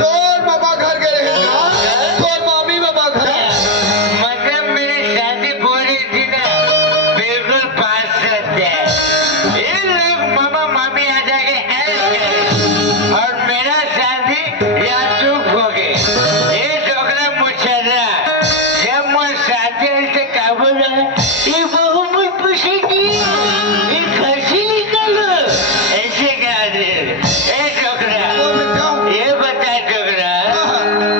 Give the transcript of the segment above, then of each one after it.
तोर मामा घर गए हैं ना, तोर मामी मामा घर। मतलब मेरी शादी पूरी थी ना, बिल्कुल पास रहते हैं ये लोग, मामा मामी आ जाके और मेरा शादी या चुप हो गई। ये छोकरा मुझे जब मैं शादी से काबुल है, ये बहू मुझ पूछेगी, ये खर्ची निकालो, ऐसे कहा दे। ए छोकरा, ओ बेटा, ये बता छोकरा,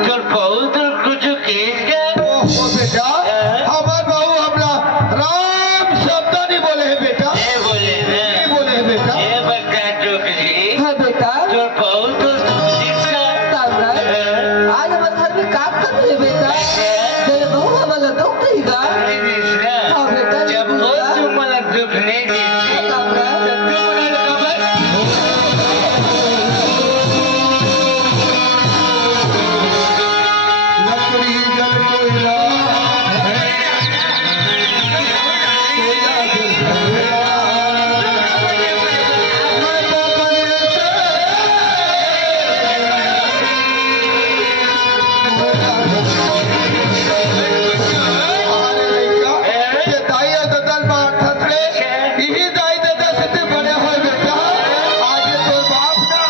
तो बहुत कुछ केस का ओ बेटा, हमार बहू हमला राम शब्द नहीं बोले है बेटा, ये बोले ना, नहीं बोले है बेटा। ये बता छोकरी, हाँ बेटा, तो बहुत जिसका आज हमारे घर में काम कर रहे बेटा, तेरे बहू हमारा दुख देगा। हाँ बेटा, जब वो तुम्हाला दुख नहीं देती, तो तुम्हाला खबर लकड़ी जल कोयला है, कोयला जल कोयला। मैं बबन अरे लड़का, ये दाई ददल मार थसरे, यही दाई ददल से बड़े हुए बेटा। आज ये तोर बाप ना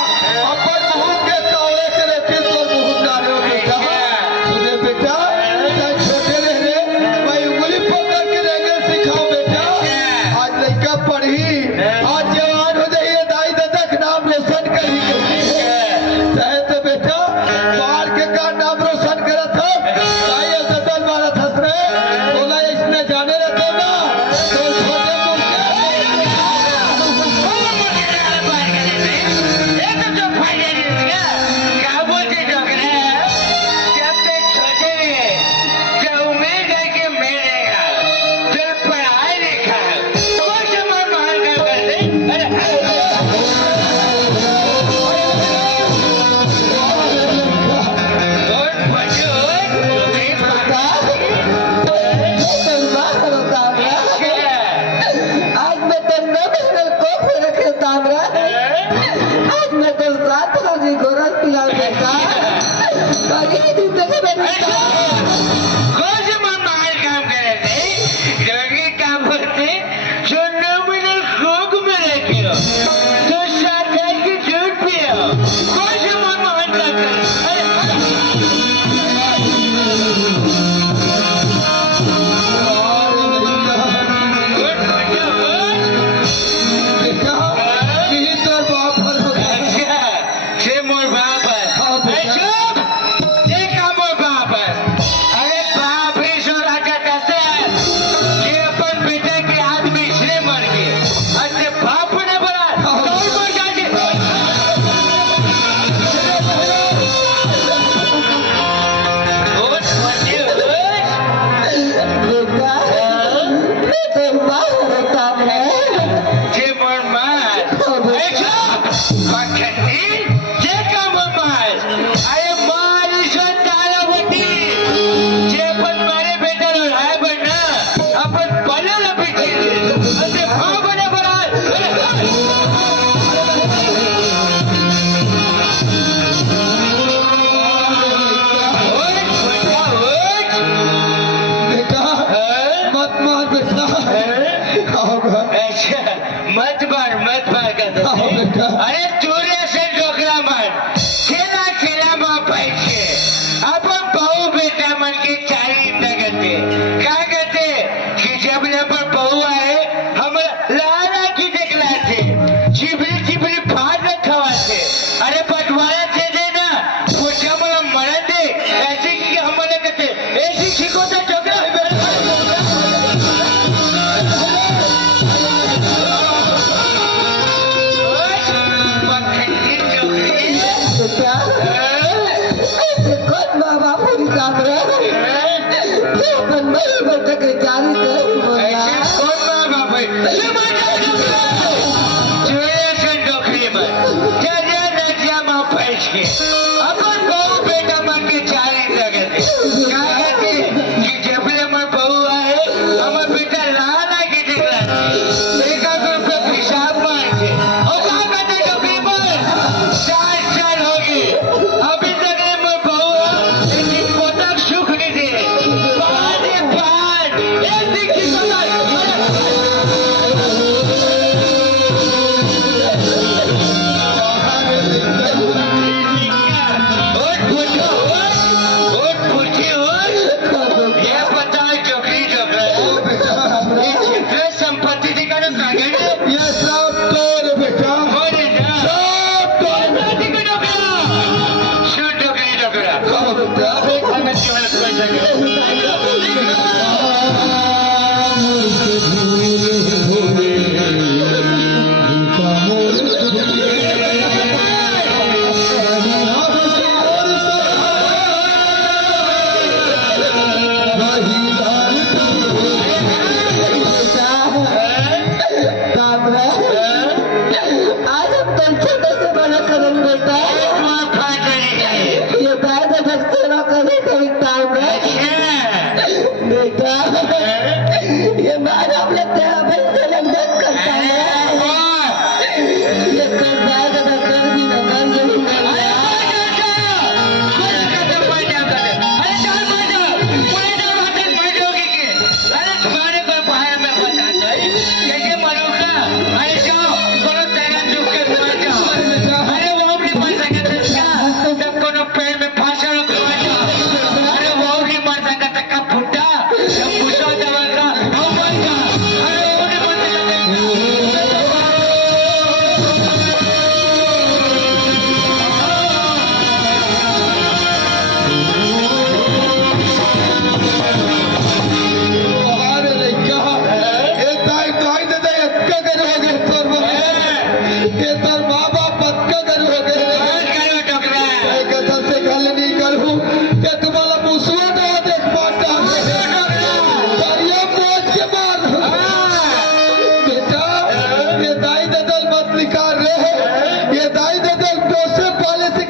अपन मुंह के कावड़े करे थे, तोर मुंह डाले हो बेटा। सुने बेटा, जब छोटे रहे मैं उंगली पकड़ के रेंगल सिखाऊं बेटा। आज लड़का पढ़ी, आज जवान हो जाइए, दाई दादा का नाम रोशन करी चाहे तो बेटा बाहर के का नाम रोशन करा था। दाई दादा मारा थस रहे, बोला इसने जाने रहते ना तो छोटे मुंह आज मैं तो 9 महीने को फिर रखे तामरा, आज मैं तो 7 रोजी गोरा पिला बेटा, कहीं दिन तक बेटा। बेटा, यही तोर बाप हर हो गया। हाँ बेटा, बेटा, मैं तो माँ होता है। बेटा मत मार बेटा। हाँ मत मार कर हाँ बेटा। अरे तूने से डोकरा मार खेला खेला माँ पैसे अपन बहू बेटा मन के चारी लगते क्या कहते कि जब पर बहू आए हम लारा की देखला थे चिपरी चिपरी फाड़ रखा थे। अरे बंटवारा थे देना वो जब मरण दे ऐसे की हम कहते ऐसी खिको था डोकरा बेटा, ऐसे कौन माँ बाप पूरी काम रहे, ये अपन मेरे बेटे के जारी कर बोला। ऐसे कौन माँ बाप है? ये माँ चुरे से डोकरी में जा नदिया माँ पैस के अपन बहू बेटा मन के चारी लगते क्या कहते कि जबले में बहू आए हमारे बेटा लाना की दिखला एक रुपये हिसाब मार के और क्या कहते डोकरी में 4 साल हो गए वाले से